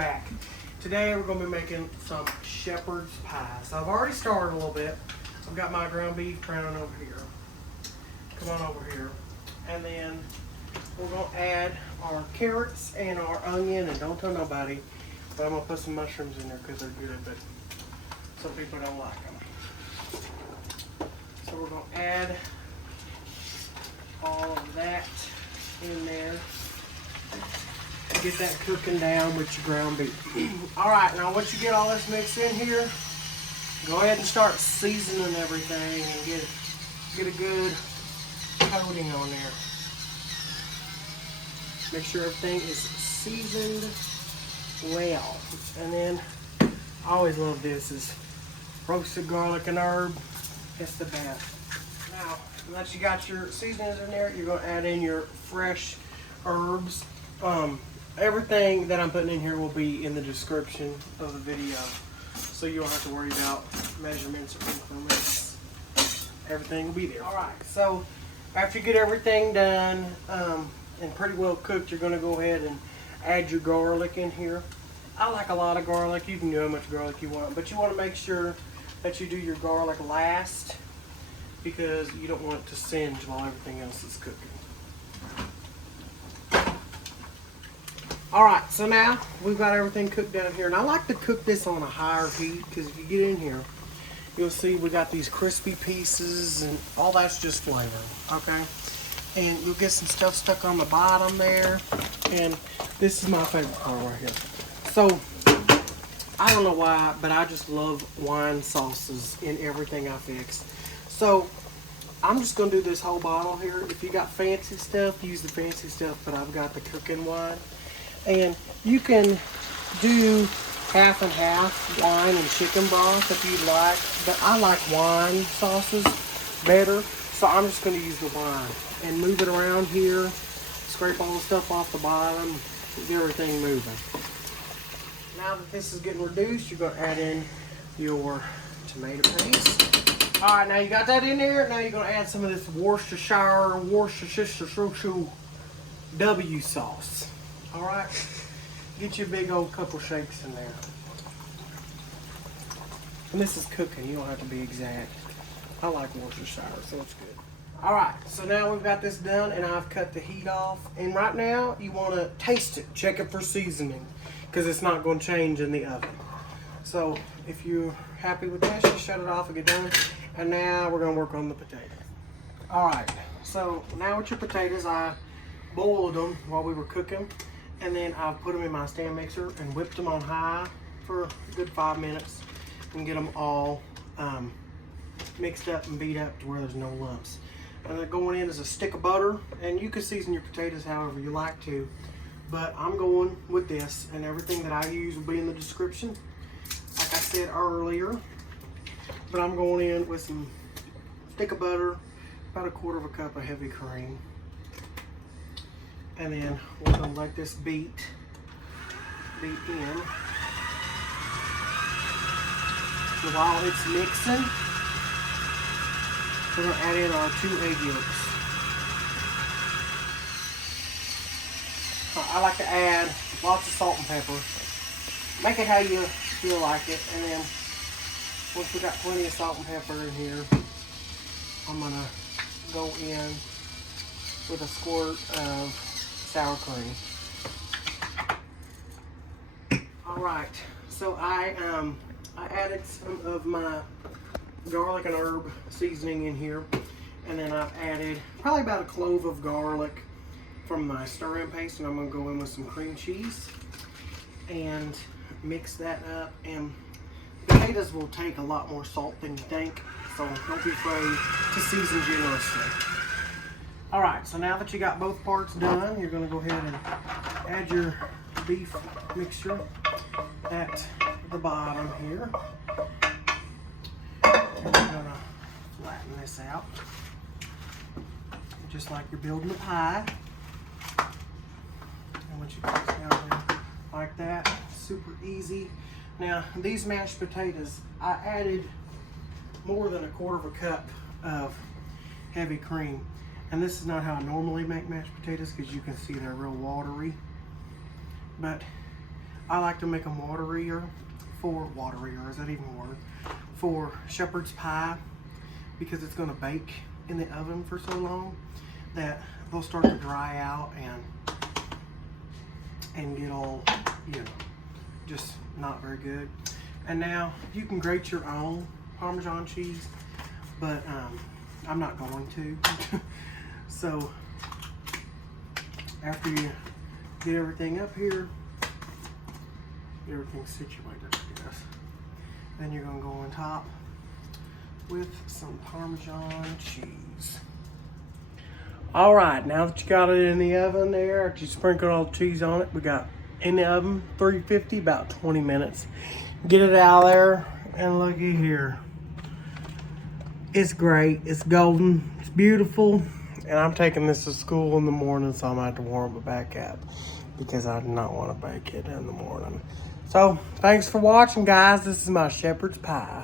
back. Today we're going to be making some shepherd's pie. So I've already started a little bit. I've got my ground beef training over here. Come on over here. And then we're going to add our carrots and our onion, and don't tell nobody, but I'm going to put some mushrooms in there because they're good, but some people don't like them. So we're going to add all of that in there. Get that cooking down with your ground beef. All right, now once you get all this mixed in here, go ahead and start seasoning everything and get a good coating on there. Make sure everything is seasoned well. And then, I always love this, is roasted garlic and herb. It's the best. Now, once you got your seasonings in there, you're going to add in your fresh herbs. Everything that I'm putting in here will be in the description of the video, so you don't have to worry about measurements or increments. Everything will be there. All right, so after you get everything done and pretty well cooked, you're going to go ahead and add your garlic in here. I like a lot of garlic. You can do how much garlic you want, but you want to make sure that you do your garlic last because you don't want it to singe while everything else is cooking. All right, so now we've got everything cooked down here, and I like to cook this on a higher heat because if you get in here, you'll see we got these crispy pieces, and all that's just flavor, okay? And you'll get some stuff stuck on the bottom there, and this is my favorite part right here. So, I don't know why, but I just love wine sauces in everything I fix. So, I'm just gonna do this whole bottle here. If you got fancy stuff, use the fancy stuff, but I've got the cooking wine. And you can do half and half wine and chicken broth if you'd like, but I like wine sauces better, so I'm just going to use the wine and move it around here, scrape all the stuff off the bottom, get everything moving. Now that this is getting reduced, you're going to add in your tomato paste. All right, now you got that in there. Now you're going to add some of this Worcestershire W sauce. All right, get you a big old couple shakes in there. And this is cooking, you don't have to be exact. I like Worcestershire, so it's good. All right, so now we've got this done and I've cut the heat off. And right now, you wanna taste it, check it for seasoning, because it's not gonna change in the oven. So if you're happy with this, you shut it off and get done. And now we're gonna work on the potatoes. All right, so now with your potatoes, I boiled them while we were cooking. And then I've put them in my stand mixer and whipped them on high for a good 5 minutes and get them all mixed up and beat up to where there's no lumps. And then going in is a stick of butter, and you can season your potatoes however you like to, but I'm going with this, and everything that I use will be in the description, like I said earlier. But I'm going in with some stick of butter, about 1/4 cup of heavy cream. And then we're gonna let this beat in. So while it's mixing, we're gonna add in our 2 egg yolks. I like to add lots of salt and pepper. Make it how you feel like it. And then once we got plenty of salt and pepper in here, I'm gonna go in with a squirt of sour cream. All right, so I added some of my garlic and herb seasoning in here, and then I've added probably about a clove of garlic from my stir-in paste, and I'm gonna go in with some cream cheese and mix that up. And potatoes will take a lot more salt than you think, so don't be afraid to season generously. All right, so now that you got both parts done, you're gonna go ahead and add your beef mixture at the bottom here. And we're gonna flatten this out, just like you're building a pie. And once you put it down there like that, super easy. Now, these mashed potatoes, I added more than 1/4 cup of heavy cream. And this is not how I normally make mashed potatoes because you can see they're real watery. But I like to make them waterier, is that even a word? For shepherd's pie, because it's gonna bake in the oven for so long that they'll start to dry out and get all, you know, just not very good. And now you can grate your own Parmesan cheese, but I'm not going to. So after you get everything up here, get everything situated, I guess, then you're gonna go on top with some Parmesan cheese. All right, now that you got it in the oven there, after you sprinkle all the cheese on it, we got in the oven, 350, about 20 minutes. Get it out there, and looky here. It's great, it's golden, it's beautiful, and I'm taking this to school in the morning, so I'm gonna have to warm it back up because I do not want to bake it in the morning. So, thanks for watching, guys. This is my shepherd's pie.